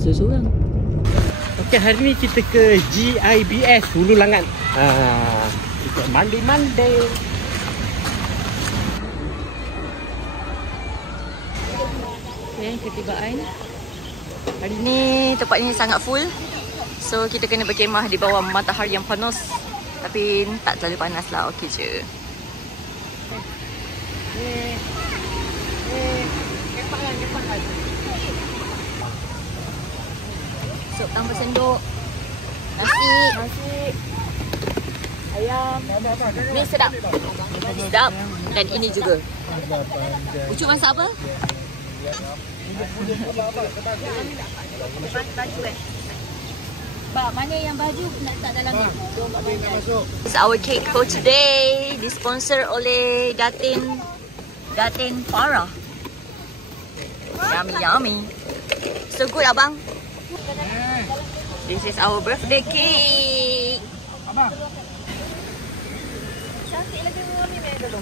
seorang-seorang. Okey, hari ni kita ke GIBS Hulu Langat. Kita mandi-mandi. Okay, ketibaan. Hari ni tempat ni sangat full. So kita kena berkemah di bawah matahari yang panas. Tapi tak terlalu panas lah, okey je. Kepak. Sup tanpa sendok. Nasi. Ayam. Ni sedap. Sedap. Dan ini juga. Ucup masak apa? Baju Bak, mana yang baju nak letak dalam ni? This is our cake for today. Disponsor oleh Datin Farah. Yummy. So good, abang. This is our birthday cake. Abang. Cantik lagi ni dulu.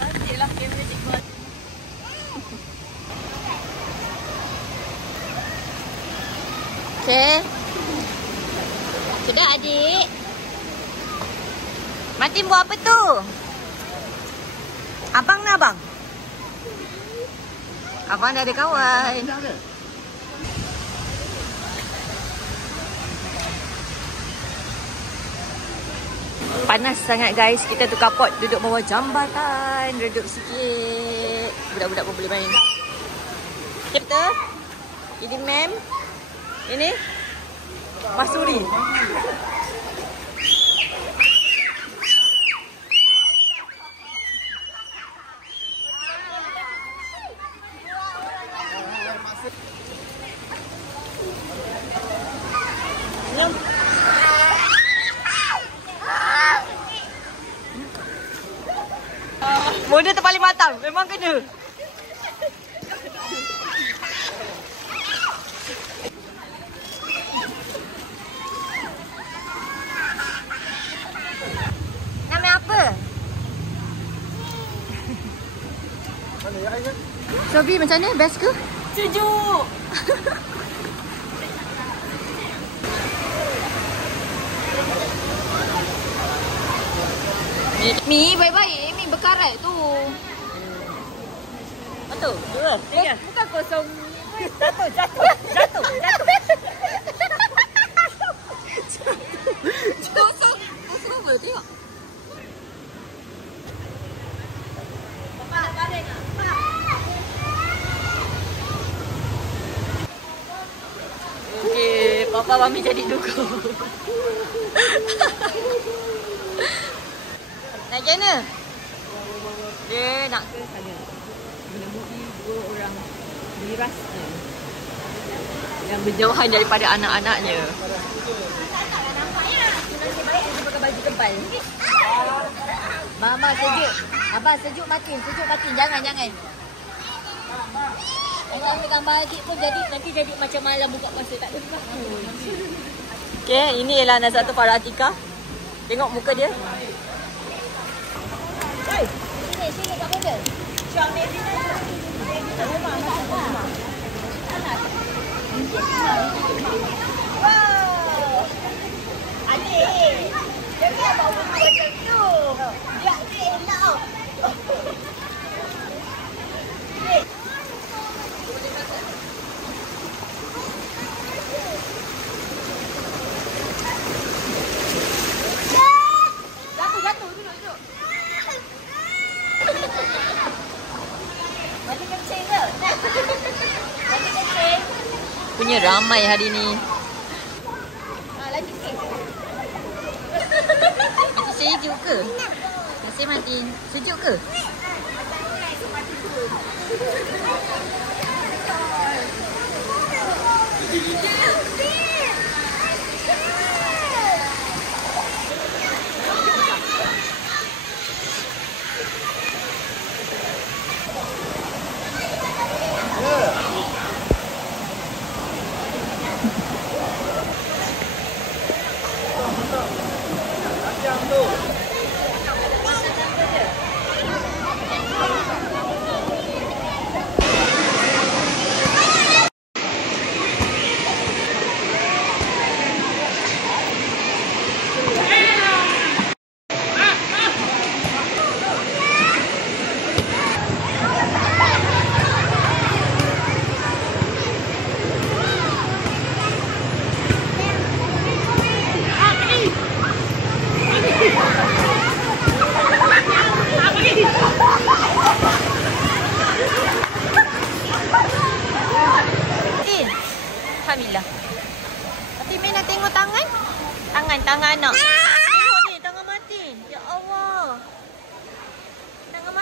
Cantiklah kamera cikgu. Okay. Sudah adik. Martin buat apa tu? Abang nak abang? Abang dah ada kawan. Panas sangat guys. Kita tukar pot duduk bawah jambatan. Redup sikit. Budak-budak pun boleh main. Okay, betul? Ini ma'am. Ini Masuri. Model terpaling matang. Memang kena. Sobi macam mana? Best ke? Sejuk! Mi baik-baik. Mi berkarat tu. Betul? 2, 3. Bukan kosong. Jatuh. Kosong apa? Tengok. Papa Mami jadi dukung. Nak ke mana? Dia nak ke sana. Menemui 2 orang mirasnya yang berjauhan daripada anak-anaknya. Nampaknya nasib baik dia pakai baju tebal. Mama sejuk. Abang sejuk makin. Jangan. Nanti ambil gambar adik pun nanti jadi macam malam buka puasa. Tak ada bagus. Okay, ini ialah Nazratul Farah Atika. Tengok muka dia. Hey, sini kat model. Syam ni sini. Wow. Adik. Dia bawa macam tu. Dia adik elok. Punya ramai hari ni. Lagi sikit. Masih sejuk ke? Masih Martin. Sejuk ke?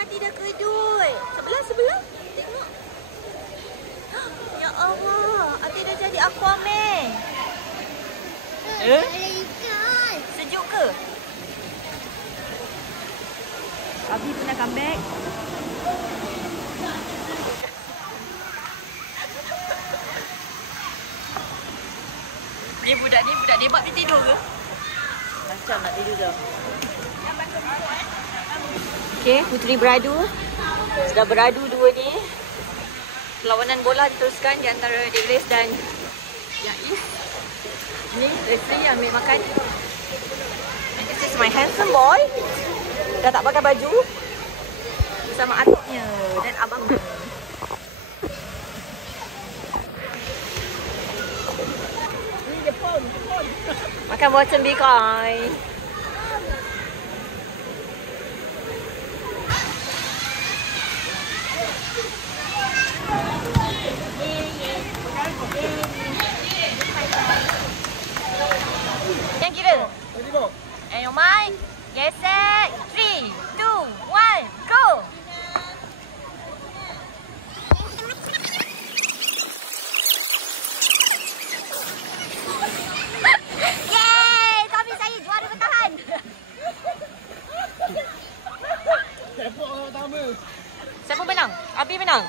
mati dah kedut. Sebelah. Tengok. Ya Allah. Abi dah jadi Aquaman. Ikan. Sejuk ke? Abi pernah comeback. Ni budak debat dia tidur ke? Macam nak tidur dah. Okey, puteri beradu. Sudah beradu dua ni. Perlawanan bola diteruskan di antara Degres dan Yaiz. Ni Leslie ambil makan. And this is my handsome boy. Dah tak pakai baju. Bersama atuknya dan abangnya. Makan bottom bikoi. Yang kira. And your mind. Get set. 3, 2, 1, go. Siapa menang? Abi menang.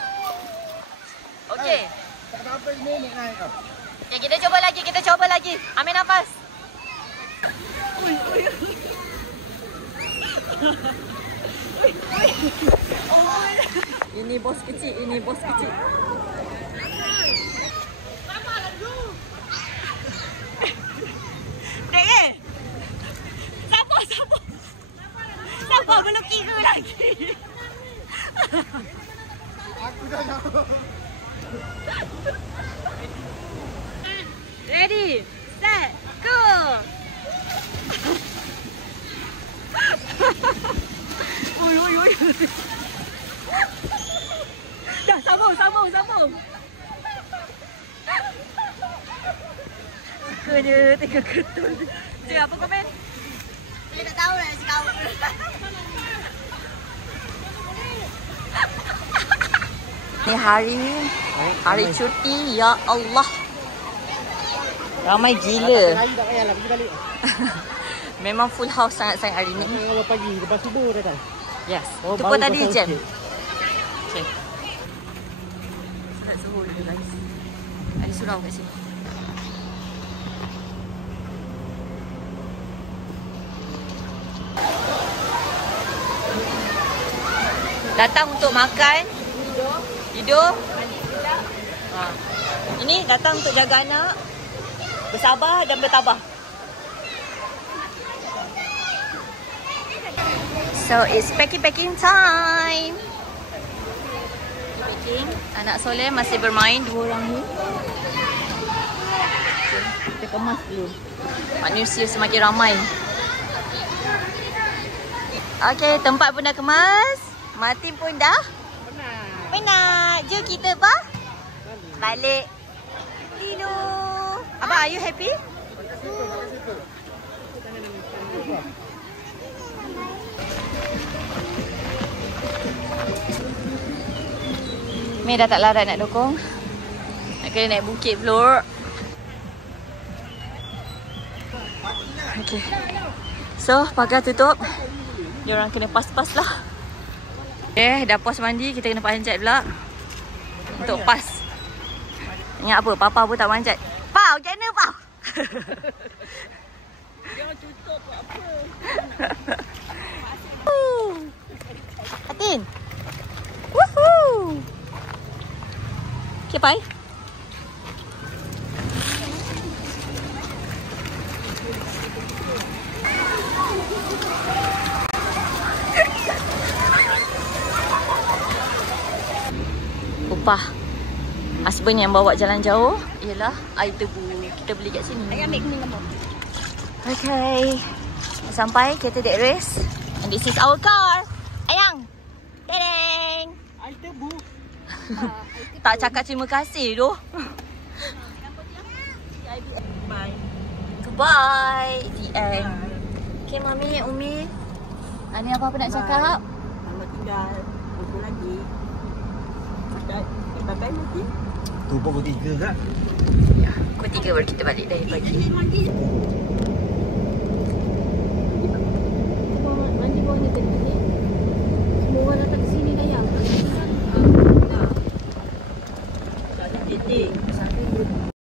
Okey. Tak ada apa ini naik kau. Okay, kita cuba lagi. Ambil nafas. Ini bos kecil. Dek eh. Siapa belum kira lagi? Aku dah tahu. Ready, set, go. Oi. Dah sambung. Kena tiga ketul. Cik, apa komen? Saya tak tahu lah nak cakap apa. Ni hari cuti, ya Allah. Ramai gila. Hari tak payahlah pergi balik. Memang full house sangat-sangat hari ni. Awal pagi lepas subuh dah. Yes. Oh, Itu baru pun tadi pasal jam. sikit. Okay. Surat suhu dulu guys. Ada surau kat sini. Datang untuk makan, tidur. Ini datang untuk jaga anak, bersabar dan bertabah. So it's packing time. Packing. Anak soleh masih bermain, dua orang ni. Kita kemas dulu. Manusia semakin ramai. Okay, tempat pun dah kemas. Martin pun dah penat. Jom kita balik. Lilo. Abang, are you happy? Mei dah tak larat nak dokong. Nak kena naik bukit floor. Okay. So, pagar tutup. Diorang kena pas-pas lah. Dah puas mandi, kita kena panjat pula. Untuk pas. Ingat apa? Papa pun tak panjat. Pau, macam mana Pau? Jangan tutup apa. Atin. Woohoo. Okay, bye. Upah husband yang bawa jalan jauh ialah air tebu. Kita beli kat sini. Ayah ambil kuning apa? Okay. Sampai kereta deck race. And this is our car. Ayang. Tadang. Air tebu. Tak cakap terima kasih tu. Bye. Goodbye. The end. Okay, Mami, Umi. Ada apa-apa nak cakap? Selamat tinggal pukul lagi. Bye-bye nanti. Tu pukul 3 kak. Ya, pukul 3 baru kita balik dari pagi. Mandi bawah ni tadi. Semua orang datang ke sini dah yang. Tak ada titik.